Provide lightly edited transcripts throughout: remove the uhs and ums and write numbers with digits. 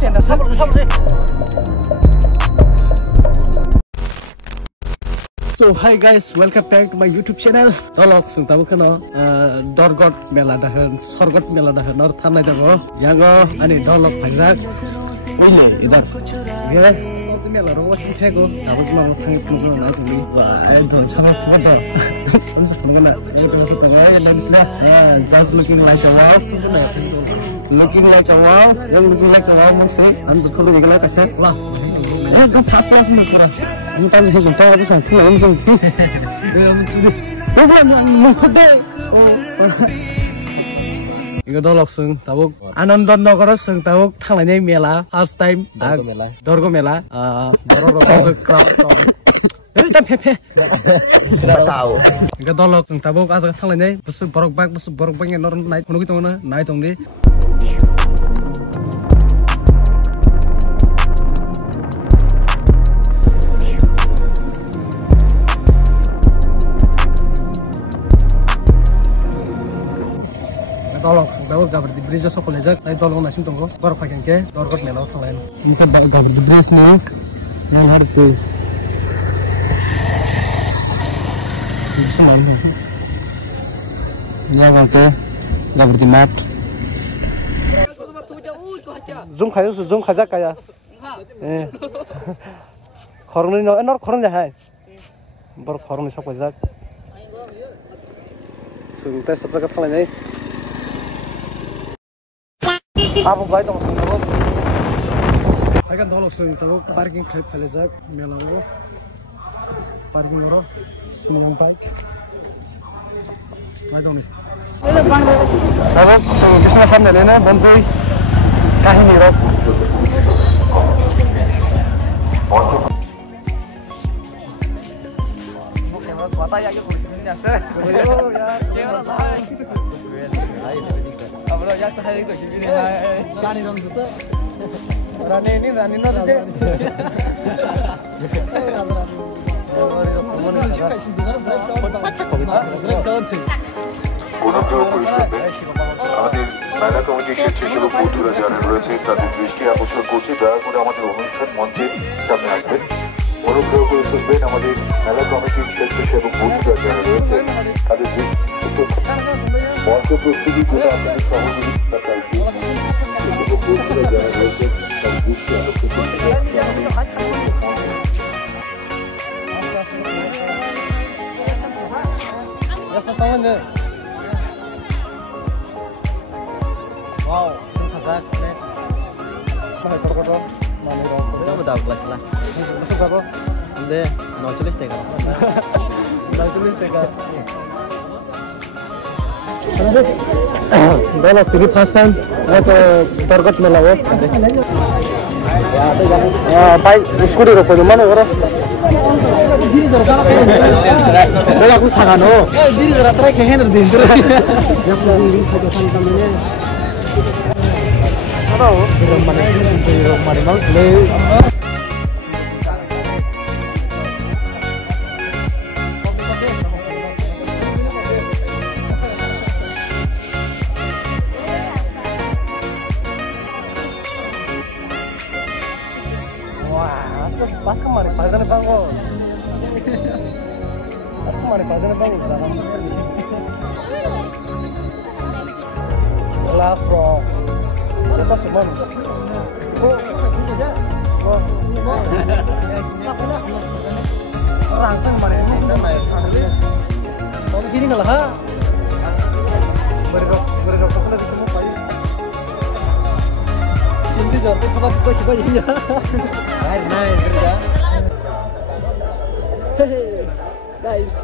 So hi guys, welcome back to my YouTube channel. Dolok sung tabu kena Dorgot mela dahan, Sorgot mela dahan, nor thanai dago. Yango ani dolok phajak. Oye, idhar. Ye, mela ro wasing thego. Tabu kena ro thangi puluh na tuli. Ba, ai don sanas thego. Onsa phangana. Ai pensa tangai nagisna. Just looking like a wow. Looking like a wow. Yang looking like a wow mesti. Anu thulu digala kase. Wah. एकदम fast class में पूरा निकाल के घंटा अभी साथी हम सब तो वो खुदे इको दलक जों ताबुक आनन्द नगर जों ताबुक थांनायनि मेला फर्स्ट टाइम दरग मेला बर' रकसो क्राउड एकदम फेफे बताओ इको दलक जों ताबुक आज थांनायनि बुसु बरक बाग नर नाय खनो दंना नाय दंनि Tolong, bawa gambar di bridge sok lezat. Saya tolong nasin tunggu. Baru pakai ke, dorgot melau lain. Ini gambar di bridge nih, yang harus tuh. Bisa mana? Dia gambar di map. Zoom kaza kaya. Korang ni nor korang dah hai. Baru korang ni sok lezat. Sungai seberapa kali ni? Apa baik dong semua. Akan tolong semua parking kayak pelajak melau, parking orang semua baik. Baik dong ni. Kalau semua kan dari mana bantu kahin ni rok. Bukan mata ya ke kulit ni asal. Oh ya, kira lah. Abro ya sehari itu gini hai. Rani dong itu. Rani no tu. আমাদের মেলা কমিটির স্বেচ্ছাসেবক বন্ধুরা যারা রয়েছে তাদের দৃষ্টি আকর্ষণ করছে দয়া করে আমাদের অনুষ্ঠান মঞ্চের সামনে আসবেন অনুগ্রহ করে শুনবেন আমাদের মেলা কমিটির স্বেচ্ছাসেবক বন্ধুরা যারা রয়েছে তাদের মঞ্চ প্রস্তুতি করে আপনাদের সহযোগিতা চাইছি স্বেচ্ছাসেবক বন্ধুরা যারা রয়েছে তাদের দৃষ্টি আকর্ষণ করতে Wow, itu sangat keren. Kotor-kotor, mana ya? Udah tahu kelas lah. Masuk apa? Udah, nauculis tega. Nauculis tega. Dah pergi first time, atau target melawat. Ya, baik, skuter apa tu mana orang? Diri terasa. Kalau aku sangat no. Diri terasa terakhir kehiner dinter. Yang paling hajatan kami tahu, belum mana mau sih. Wah, pas kemarin pasang bangko. Pas kemarin pasang bangko sangat. Glass rock. Kita semua. Langsung kemarin ini sudah naik sana. Kalau gini nggak lah. Berapa kali ketemu Pak? Ini jatuh coba ini ya. Naik kerja. Hey guys,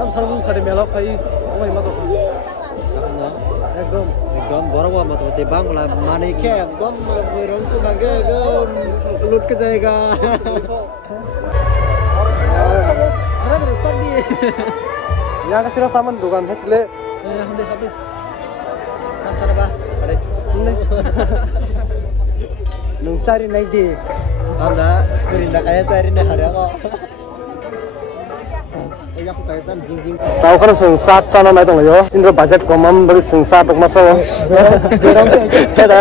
kamu selalu sadar melok Pak. Oh ini matu. एकदम बराबर मतलब तेबांग वाला माने के एकदम रंग तो भागे एकदम लुट के जाएगा यहाँ का सिरा सामान दुकान है इसलिए nung cari naik di anda gerinda kayak cari nih hari apa tahu kan sengsat channel naik dong yo indro budget komam beri sengsat dok masuk ada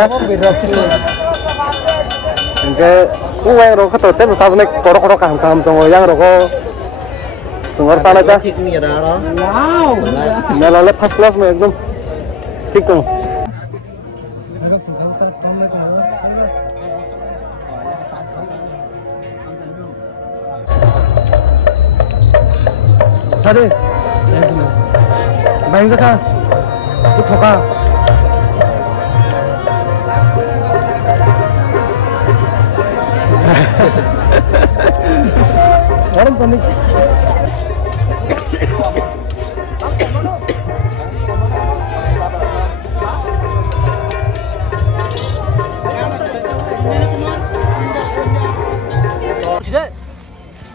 Engke uang rok ketua tem saat nek korok kaham tunggu yang rokok sungar sana aja. Wow. Mela first class में एकदम ठीक तो. Tadi, bayang sekali, itu thoka. Orang panik.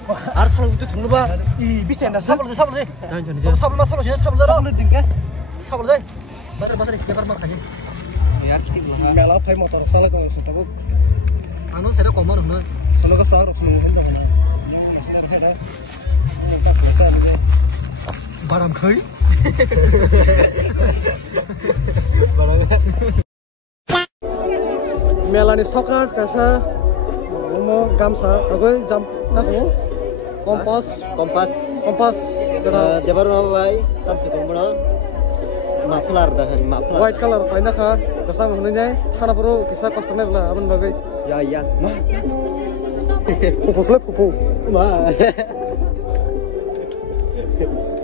Harus selalu itu tunggu bah. Ih, bisa anda sabar deh. Sabar deh. Batar deh, kiper mar aja. Ya, mela fai motor salah kalau sudah. Anu saya komen mana. Selalu ke frog selalu hendak mana. Yang sudah ada. Nampak biasa ni. Barang koi. Mela ni sokat kasa. Mau gamsa, aku jam tahu. Kompas. Debar nama baik, tapi sekarang maflar dah, maflar. White color, paina kah? Kesam menanya, thana perlu kisah customer lah, aman bagai. Ya. Pupu. Mah.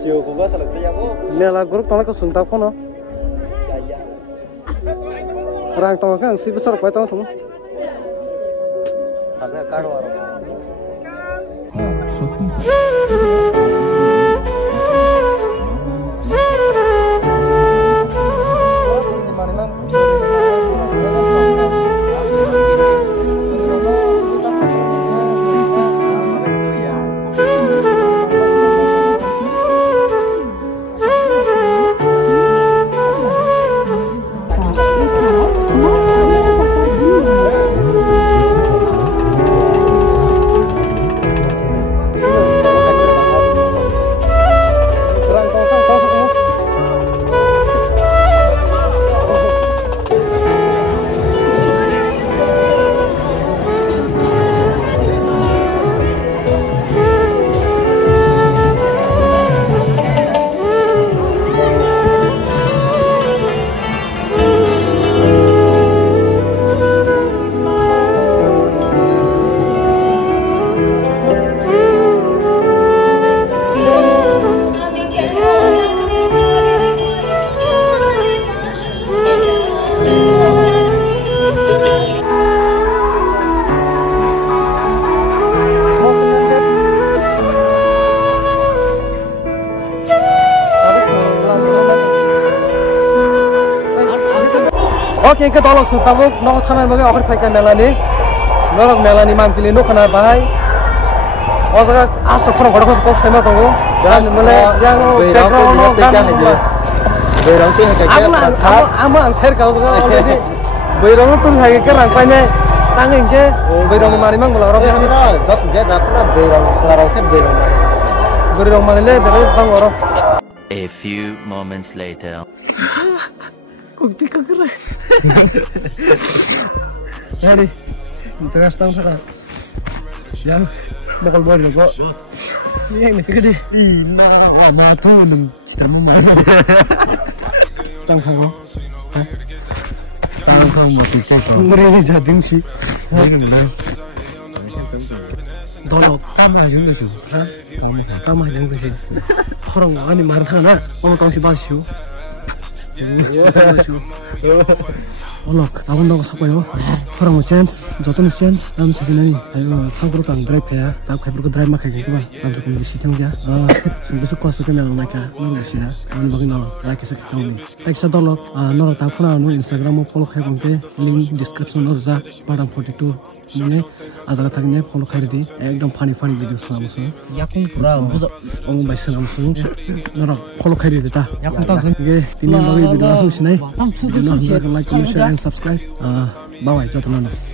Cio, pupu salah siapa? Mela grup tolak ke suntab kono. Ya. Rang tolak kan, si besar kau tolak semua. Ada kado orang. Oke, kita tolong tabuk nok thana bagai offer pakai melani. Norok melani mam pilih nok khana bahai. Osaga asta khoro goro kos sema tongo. Dan mele yang background no kan. Berang tu kayak ama am share kau already. Berang tu hai ke rang panya. Tangin ke berang mari mang bola orang. jat japna berang selarang se berang. Berang mari le berang bang orang. A few moments later. Kunti kagak. Jadi, terus tang sekarang. Yang bakal buat kok. Ini yang masih gede. Ih, nama matu nem sistem mana? Tang kagak. Hah? Tang sama tiket. Ngeri jadi sih. Dolok Kamah juga tu. kamah yang tu sih. Orang ani marana, orang tahu si Basyu. Olok, abang dong siapa yo? Orang chance, jatuh chance, dalam sesi ini, ayo, kau tang drive ya, tak kau perlu drive makai gitu bang, tak perlu di situ dia, sampai suka suka nang mereka, nang di sini, nang bagi nang, like sekali kau ni, like satu olok, nol tak pernah nol Instagram mau follow kau mungkin, link description nol za, padang 42, ini, azal tagnya follow kau di, ekdom funny video sama musuh, Ya pun kurang. orang baik sama musuh, nol follow kau di kita, Ya pun tahu. oke, ini bagi video langsung sini, jangan lupa like, comment, share, and subscribe. Bawah itu teman-teman.